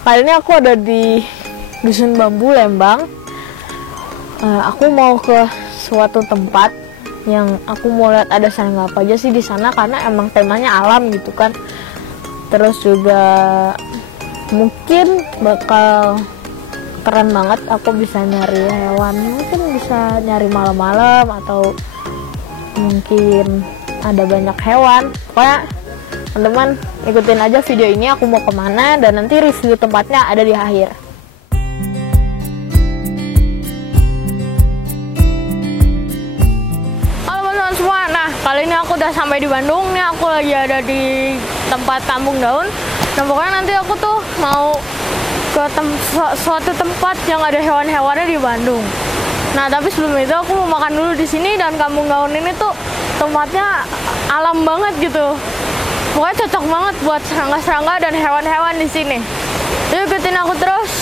Kali ini aku ada di Dusun Bambu, Lembang. Aku mau ke suatu tempat yang aku mau lihat ada serangga apa aja sih di sana, karena emang temanya alam gitu kan. Terus juga mungkin bakal keren banget, aku bisa nyari hewan, mungkin bisa nyari malam-malam atau mungkin ada banyak hewan. Pokoknya teman-teman ikutin aja video ini, aku mau kemana dan nanti review tempatnya ada di akhir. Halo teman-teman semua, nah kali ini aku udah sampai di Bandung. Nih aku lagi ada di tempat Kampung Daun. Nah pokoknya nanti aku tuh mau ke suatu tempat yang ada hewan-hewannya di Bandung. Nah tapi sebelum itu aku mau makan dulu di sini, dan Kampung Daun ini tuh tempatnya alam banget gitu. Pokoknya cocok banget buat serangga-serangga dan hewan-hewan di sini. Yuk ikutin aku terus.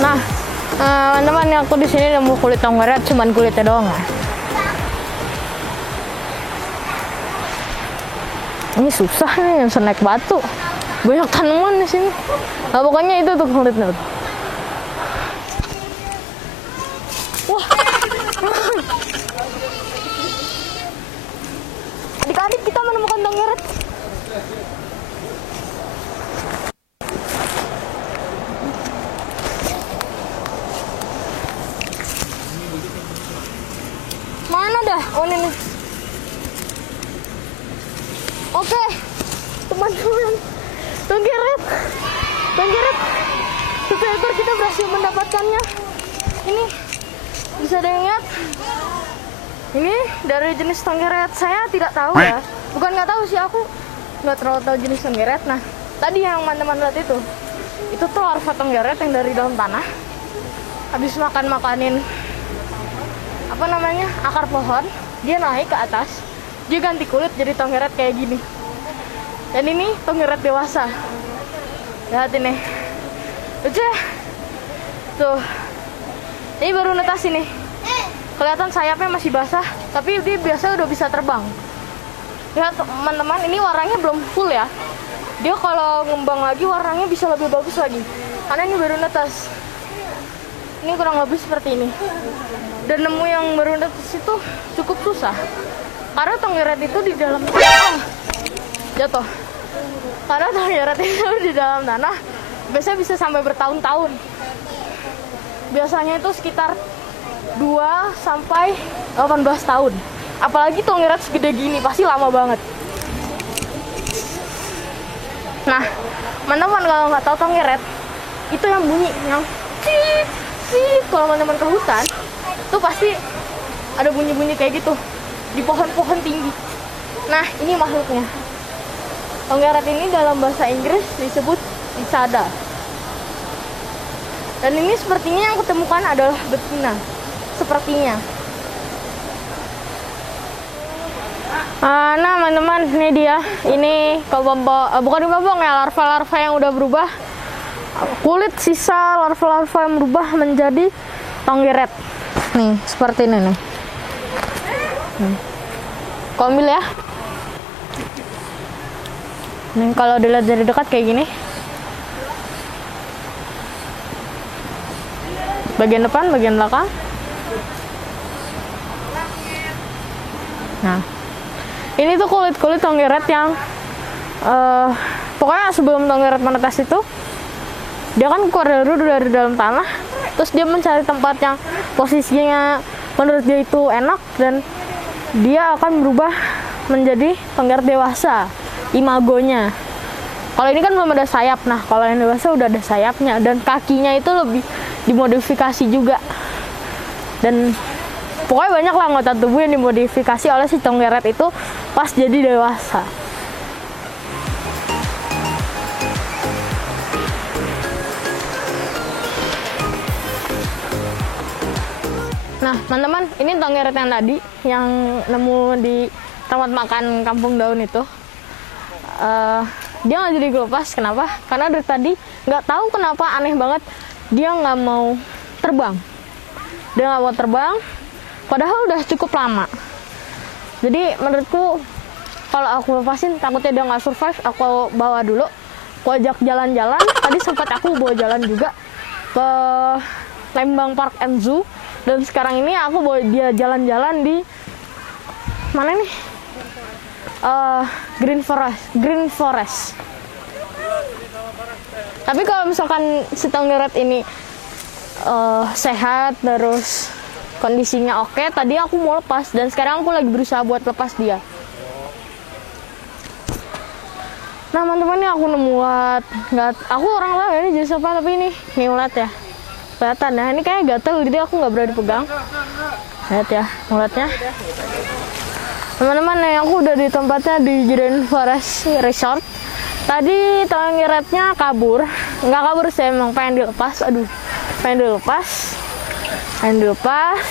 Nah, teman-teman, aku di sini nemu kulit tongeret, cuman kulitnya doang ya. Ini susah nih, snack batu. Banyak tanaman di sini. Nah, pokoknya itu tuh kulitnya. Wah. Adik-adik, kita menemukan tongeret. Mana dah? Oh ini nih. Oke, teman-teman, tongeret. Satu ekor kita berhasil mendapatkannya. Ini bisa dilihat. Ini dari jenis tongeret, saya tidak tahu ya. Bukan nggak tahu sih, aku nggak terlalu tahu jenis tongeret. Nah, tadi yang teman-teman lihat itu tuh larva tongeret yang dari dalam tanah. Habis makanin apa namanya, akar pohon, dia naik ke atas, dia ganti kulit jadi tongeret kayak gini. Dan ini tongeret dewasa. Lihat ini, lucu ya? Tuh, ini baru netas ini. Kelihatan sayapnya masih basah, tapi dia biasa udah bisa terbang. Lihat teman-teman, ini warnanya belum full ya. Dia kalau ngembang lagi warnanya bisa lebih bagus lagi, karena ini baru netas. Ini kurang lebih seperti ini. Dan nemu yang baru netas itu cukup susah, karena tongeret itu di dalam jatuh. Karena tongeret itu di dalam tanah biasanya bisa sampai bertahun-tahun. Biasanya itu sekitar 2 sampai 18 tahun. Apalagi tongeret segede gini pasti lama banget. Nah, teman-teman kalau nggak tahu tongeret, itu yang bunyi yang cip. Kalau teman-teman ke hutan, tuh pasti ada bunyi-bunyi kayak gitu di pohon-pohon tinggi. Nah, ini makhluknya. Tongeret ini dalam bahasa Inggris disebut cicada. Dan ini sepertinya yang kutemukan adalah betina. Sepertinya. Nah, teman-teman, ini dia. Ini bukan kepompong ya, larva-larva yang udah berubah. Kulit sisa larva-larva yang berubah menjadi tongeret. Nih, seperti ini nih. Kau ambil ya. Nih, kalau dilihat dari dekat kayak gini. Bagian depan, bagian belakang. Nah, ini tuh kulit-kulit tongeret yang pokoknya sebelum tongeret menetas itu, dia kan keluar dari dalam tanah, terus dia mencari tempat yang posisinya menurut dia itu enak, dan dia akan berubah menjadi tongeret dewasa, imagonya. Kalau ini kan belum ada sayap. Nah, kalau yang dewasa udah ada sayapnya, dan kakinya itu lebih dimodifikasi juga. Dan pokoknya banyak lah anggota tubuh yang dimodifikasi oleh si tongeret itu pas jadi dewasa. Nah teman-teman, ini tongeret yang tadi yang nemu di tempat makan Kampung Daun itu, dia nggak jadi gue lepas. Kenapa? Karena dari tadi nggak tahu kenapa aneh banget dia nggak mau terbang. Dia nggak mau terbang, padahal udah cukup lama. Jadi menurutku kalau aku lepasin takutnya dia nggak survive, aku bawa dulu, aku ajak jalan-jalan. Tadi sempat aku bawa jalan juga ke Lembang Park and Zoo, dan sekarang ini aku bawa dia jalan-jalan di mana nih? Green Forest. Tapi kalau misalkan si tongeret ini sehat terus kondisinya oke, tadi aku mau lepas dan sekarang aku lagi berusaha buat lepas dia. Nah teman-teman, ini aku nemu aku orang tahu ini jenis apa, tapi ini ulat ya, kelihatan ya. Ini kayak gatel, jadi aku nggak berani pegang. Lihat ya ulatnya. Teman-teman, aku udah di tempatnya di Green Forest Resort. Tadi tongeretnya kabur, nggak kabur sih, emang pengen dilepas.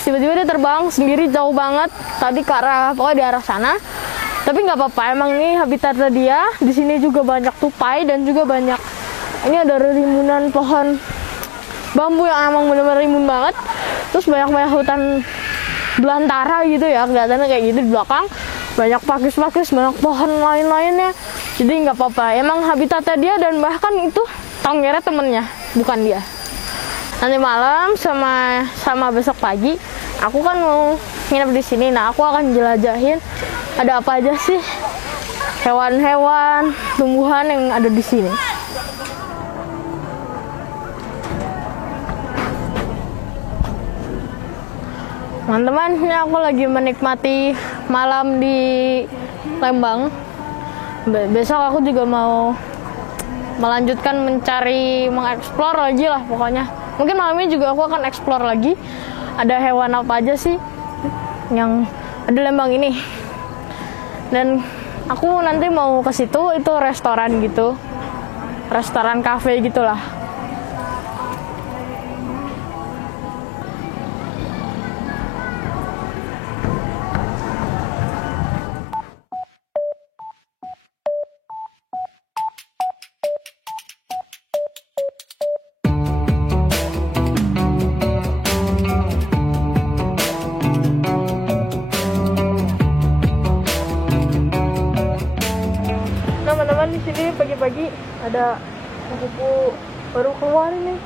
Tiba-tiba dia terbang sendiri jauh banget. Tadi ke arah, pokoknya di arah sana. Tapi nggak apa-apa, emang ini habitatnya dia. Di sini juga banyak tupai dan juga banyak. Ini ada rimbunan pohon bambu yang emang benar-benar rimbun banget. Terus banyak hutan belantara gitu ya, kelihatannya kayak gitu di belakang. Banyak pakis-pakis, banyak pohon lain-lainnya. Jadi nggak apa-apa, emang habitatnya dia, dan bahkan itu tongeret temennya, bukan dia. Nanti malam sama besok pagi, aku kan mau nginep di sini. Nah, aku akan jelajahin ada apa aja sih hewan-hewan, tumbuhan yang ada di sini. Teman-teman, ini aku lagi menikmati malam di Lembang. Besok aku juga mau melanjutkan mengeksplor lagi lah pokoknya. Mungkin malam ini juga aku akan eksplor lagi. Ada hewan apa aja sih yang ada Lembang ini. Dan aku nanti mau ke situ, itu restoran gitu. Restoran cafe gitulah. Teman-teman, di sini pagi-pagi ada kupu-kupu baru keluar ini.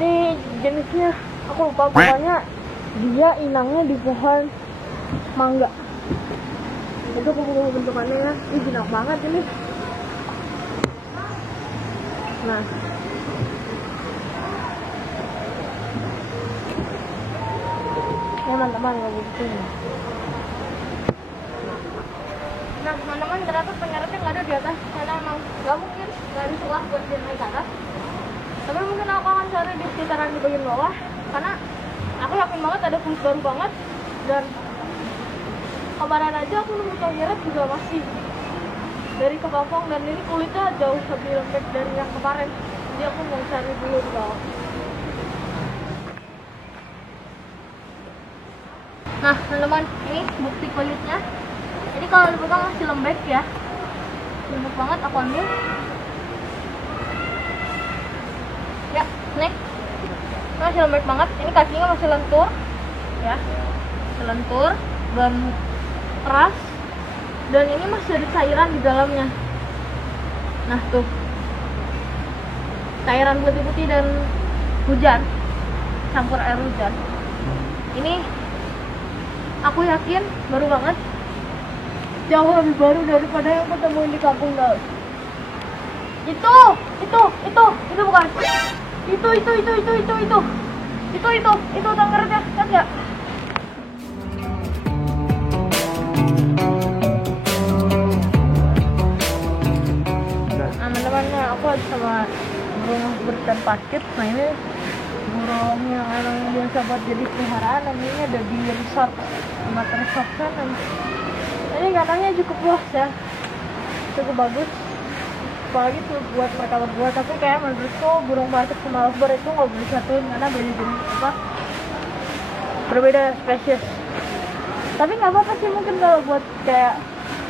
Ini jenisnya aku lupa, pokoknya dia inangnya di pohon mangga. Itu kupu-kupu bentukannya ya, ini jinak banget ini. Nah, teman-teman nggak begitu. Nah teman-teman, ternyata penyeretnya nggak ada di atas, karena emang nggak mungkin, nggak ada celah buat dia naik ke atas. Tapi mungkin aku akan cari di sekitaran di bagian bawah, karena aku yakin banget ada kulit baru banget. Dan kemarin aja aku nemu tongeret juga masih dari kepompong, dan ini kulitnya jauh lebih lembek dari yang kemarin. Jadi aku mau cari dulu di bawah. Nah teman-teman, ini bukti kulitnya. Ini kalau dipegang masih lembek ya, lembek banget. Aku ambil ya, snack masih lembek banget. Ini kakinya masih lentur ya, lentur dan keras, dan ini masih ada cairan di dalamnya. Nah tuh, cairan putih-putih dan hujan, campur air hujan. Ini aku yakin baru banget, jauh lebih baru daripada yang aku temuin di Kampung Daun. Itu bukan. Itu tongkretnya, lihat nggak? Nah teman-teman, aku lagi sama burung berdan pakit. Nah ini burung yang emang biasa buat jadi peliharaan, namanya ada di resort sama resort sana. Ini katanya cukup luas ya, cukup bagus, apalagi tuh buat mereka berdua. Tapi kayak menurutku burung batik sama lovebird itu nggak boleh disatuin karena beda jenis, berbeda spesies. Tapi nggak apa-apa sih, mungkin kalau buat kayak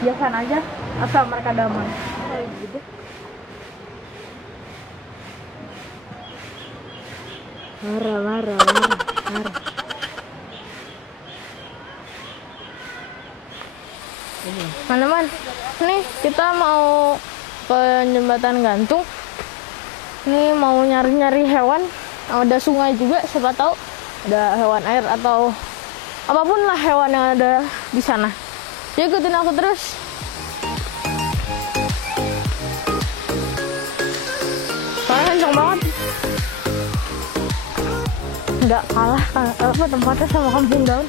biasaan aja asal mereka damai kayak gitu. Marah. Teman-teman, nih kita mau ke jembatan gantung. Ini mau nyari-nyari hewan. Ada sungai juga, siapa tahu ada hewan air atau apapun lah hewan yang ada di sana. Jadi ikutin aku terus. Soalnya kenceng banget. Nggak kalah apa tempatnya sama Kampung Daun.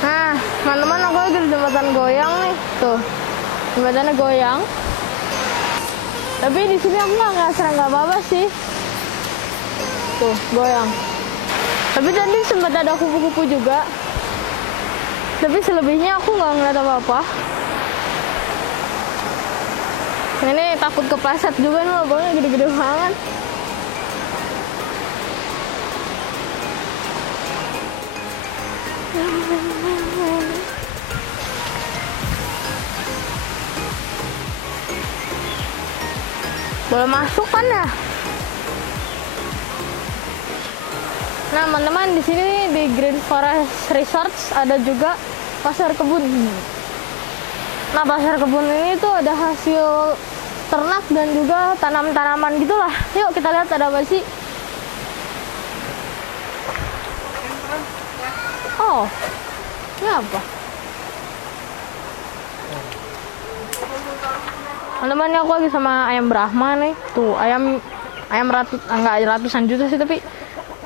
Nah, teman-teman, aku lagi di jembatan goyang nih. Tuh, jembatannya goyang. Tapi di sini aku nggak serang nggak apa-apa sih. Tuh, goyang. Tapi tadi sempat ada kupu-kupu juga. Tapi selebihnya aku nggak ngeliat apa-apa. Ini takut kepleset juga nih, lubangnya gede-gede banget. Boleh masuk kan ya? Nah, teman-teman, di sini di Green Forest Resorts ada juga pasar kebun. Nah, pasar kebun ini tuh ada hasil ternak dan juga tanam-tanaman gitulah. Yuk kita lihat ada apa sih. Oh, ini apa? Teman-teman, aku lagi sama ayam Brahma nih. Tuh, ayam enggak ratusan juta sih, tapi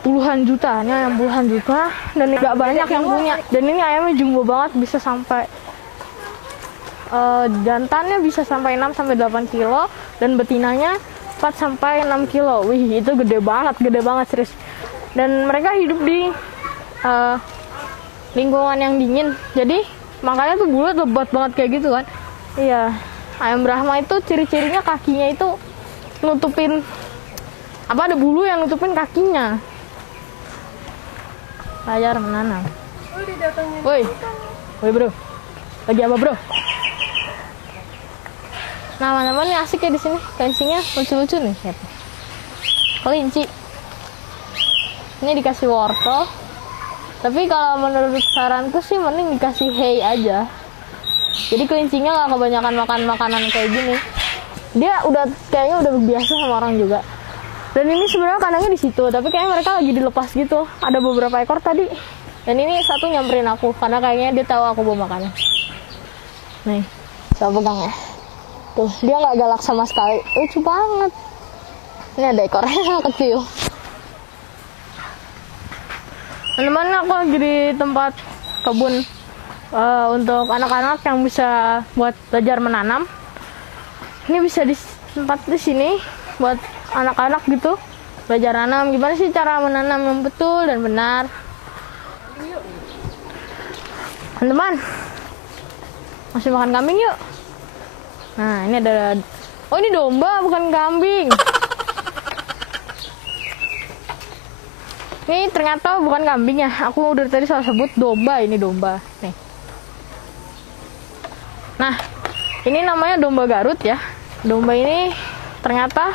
puluhan juta. Ini ayam puluhan juta dan nggak banyak yang punya. Dan ini ayamnya jumbo banget, bisa sampai jantannya bisa sampai 6 sampai 8 kilo dan betinanya 4 sampai 6 kilo. Wih, itu gede banget serius. Dan mereka hidup di lingkungan yang dingin. Jadi makanya tuh bulat lebat banget kayak gitu kan. Iya. Ayam Brahma itu ciri-cirinya kakinya itu nutupin ada bulu yang nutupin kakinya. Belajar menanam. Woi bro, lagi apa bro? Nah, teman-teman, ini asik ya di sini. Kelincinya lucu-lucu nih. Kelinci. Ini dikasih wortel. Tapi kalau menurut saranku sih mending dikasih hay aja. Jadi kelincinya nggak kebanyakan makan makanan kayak gini. Dia kayaknya udah biasa sama orang juga. Dan ini sebenarnya kandangnya di situ, tapi kayaknya mereka lagi dilepas gitu. Ada beberapa ekor tadi. Dan ini satu nyamperin aku karena kayaknya dia tahu aku mau makannya. Nih, saya pegang ya. Tuh, dia nggak galak sama sekali. Lucu banget. Ini ada ekornya kecil. Teman-teman, aku lagi di tempat kebun untuk anak-anak yang bisa buat belajar menanam. Ini bisa di tempat di sini buat anak-anak gitu belajar nanam. Gimana sih cara menanam yang betul dan benar? Teman-teman, masih makan kambing yuk. Nah, ini ada. Oh, ini domba bukan kambing. Ini ternyata bukan kambing ya. Aku udah tadi salah sebut domba. Ini domba. Nih. Nah, ini namanya domba Garut ya. Domba ini ternyata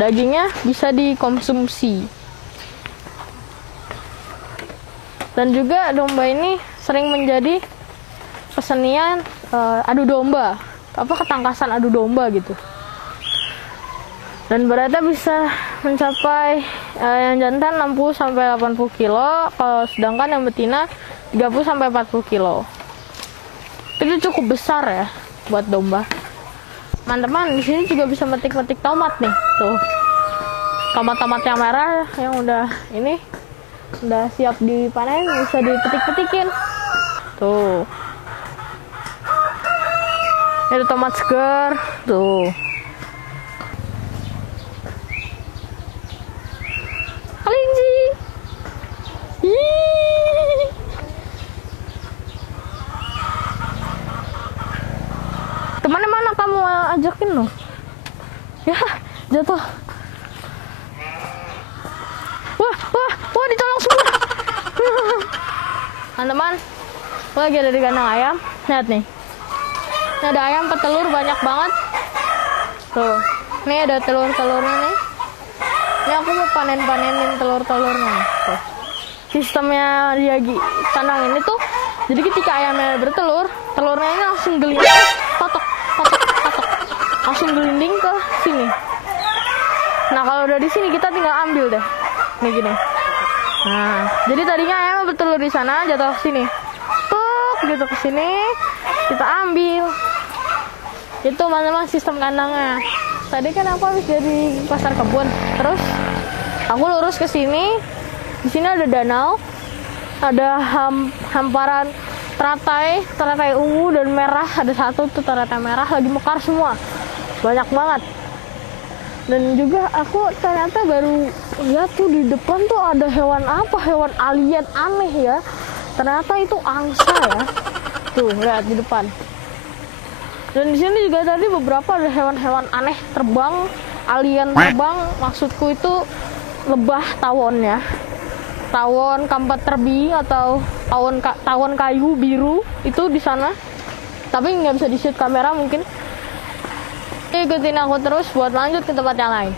dagingnya bisa dikonsumsi. Dan juga domba ini sering menjadi kesenian adu domba. Ketangkasan adu domba gitu. Dan beratnya bisa mencapai yang jantan 60 sampai 80 kilo, kalau sedangkan yang betina 30 sampai 40 kilo. Itu cukup besar ya buat domba. Teman-teman, di sini juga bisa metik-metik tomat nih. Tuh. tomat-tomat yang merah yang udah siap dipanen, bisa dipetik-petikin. Tuh. Ini tomat segar. Tuh. Kelinci. Hiii. Temannya mana kamu ajakin loh? Ya, jatuh. Wah, ditolong semua. Teman-teman, aku lagi ada di kandang ayam. Lihat nih. Ini ada ayam petelur banyak banget. Tuh, ini ada telur-telurnya nih. Ini aku mau panenin telur-telurnya. Tuh. Sistemnya dia kandang ini tuh, jadi ketika ayamnya bertelur, telurnya ini langsung gelinding, patok, langsung gelinding ke sini. Nah, kalau udah di sini kita tinggal ambil deh. Nih gini. Nah, jadi tadinya ayam bertelur di sana, jatuh ke sini. Tuk, gitu ke sini, kita ambil. Itu teman-teman sistem kandangnya. Tadi kan aku habis dari pasar kebun, terus aku lurus ke sini. Di sini ada danau, ada hamparan teratai ungu dan merah. Ada satu tuh teratai merah lagi mekar semua, banyak banget. Dan juga aku ternyata baru lihat tuh di depan tuh ada hewan alien aneh ya. Ternyata itu angsa ya. Tuh lihat di depan. Dan di sini juga tadi beberapa ada hewan-hewan aneh terbang, alien terbang. Maksudku itu lebah tawon ya. Tawon kampat terbang atau tawon kayu biru itu di sana. Tapi nggak bisa di-shoot kamera mungkin. Ikutin aku terus buat lanjut ke tempat yang lain.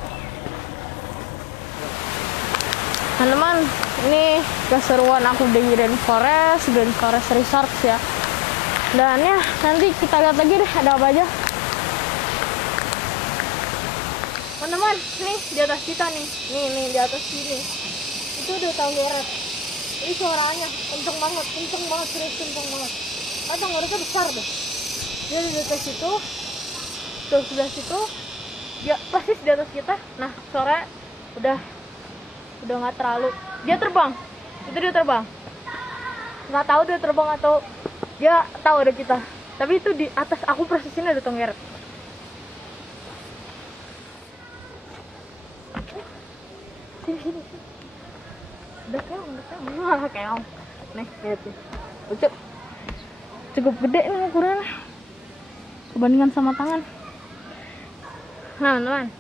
Teman-teman, ini keseruan aku di Green Forest Resort ya. Dan ya, nanti kita lihat lagi deh ada apa aja. Teman-teman, nih di atas kita nih. Nih di atas sini. Itu udah tongeret. Ini suaranya kenceng banget, serius kenceng banget. Tonggeretnya besar deh. Dia di atas situ. Tuh sebelah situ, ya persis di atas kita. Nah, suara udah nggak terlalu. Dia terbang, itu dia terbang. Nggak tahu dia terbang atau dia tahu ada kita. Tapi itu di atas aku persis ini ada tongeret. Sini. Udah keong. Nih, lihat tuh. Cukup gede nih ukurannya. Kebandingan sama tangan. Nah, teman-teman,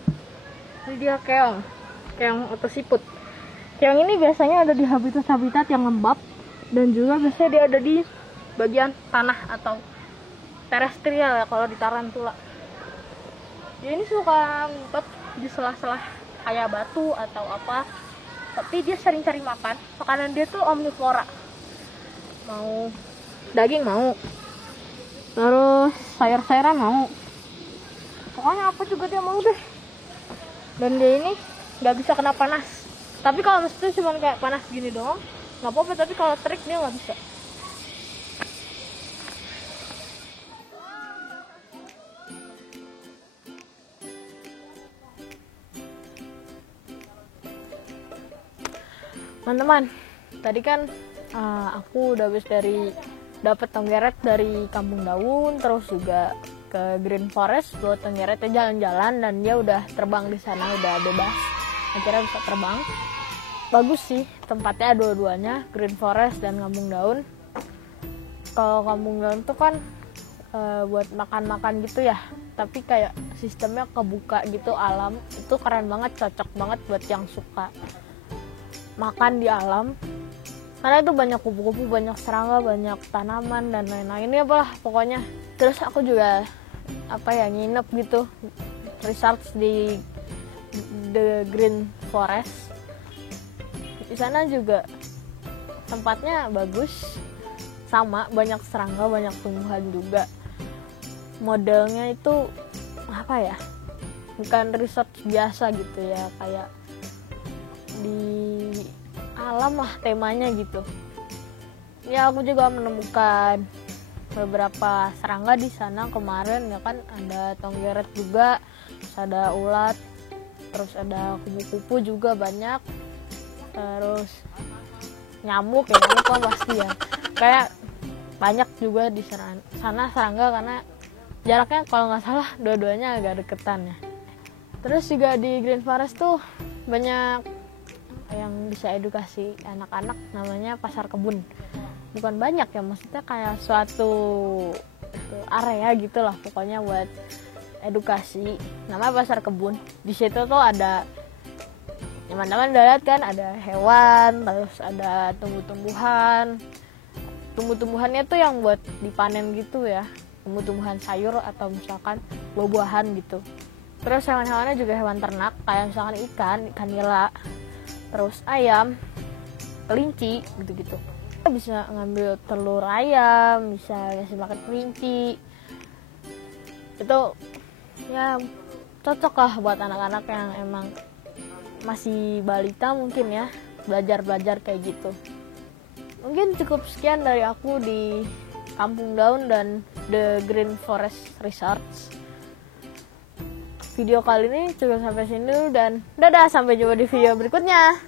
ini dia keong atau siput. Keong ini biasanya ada di habitat yang lembab, dan juga biasanya dia ada di bagian tanah atau terestrial ya kalau di tarantula. Dia ini suka ngumpet di sela-sela kayak batu atau apa, tapi dia sering cari makan. Makanan dia tuh omnivora. Mau daging mau, terus sayur-sayuran mau. Pokoknya apa juga dia mau deh. Dan dia ini nggak bisa kena panas. Tapi kalau mesti cuma kayak panas gini doang, nggak apa-apa. Tapi kalau terik dia nggak bisa. Teman-teman, tadi kan aku udah habis dapat tongeret dari Kampung Daun, terus juga ke Green Forest buat tonggeretnya jalan-jalan, dan dia udah terbang di sana, udah bebas. Akhirnya bisa terbang. Bagus sih tempatnya dua-duanya, Green Forest dan Kampung Daun. Kalau Kampung Daun tuh kan buat makan-makan gitu ya, tapi kayak sistemnya kebuka gitu, alam. Itu keren banget, cocok banget buat yang suka makan di alam. Karena itu banyak kupu-kupu, banyak serangga, banyak tanaman dan lain-lain. Ini apalah pokoknya. Terus aku juga nginep gitu, research di The Green Forest. Di sana juga tempatnya bagus, sama banyak serangga, banyak tumbuhan juga. Modelnya itu bukan resort biasa gitu ya, kayak di alam lah temanya gitu. Ya, aku juga menemukan beberapa serangga di sana kemarin ya kan, ada tongeret juga, ada ulat. terus ada kupu-kupu juga banyak, terus nyamuk ya, nyamuk kan pasti ya, kayak banyak juga di sana serangga, karena jaraknya kalau nggak salah dua-duanya agak deketan ya. Terus juga di Green Forest tuh banyak yang bisa edukasi anak-anak, namanya pasar kebun. Bukan banyak ya, maksudnya kayak suatu area gitulah pokoknya buat edukasi, namanya pasar kebun. Di situ tuh ada, teman-teman udah lihat kan, ada hewan, terus ada tumbuh-tumbuhannya tuh yang buat dipanen gitu ya, tumbuh-tumbuhan sayur atau misalkan buah-buahan gitu. Terus hewan-hewannya juga hewan ternak, kayak misalkan ikan nila, terus ayam, kelinci gitu-gitu. Bisa ngambil telur ayam, bisa ngasih makan kelinci. Itu ya cocok lah buat anak-anak yang emang masih balita mungkin ya, belajar kayak gitu. Mungkin cukup sekian dari aku di Kampung Daun dan The Green Forest Research. Video kali ini cukup sampai sini dulu, dan dadah, sampai jumpa di video berikutnya.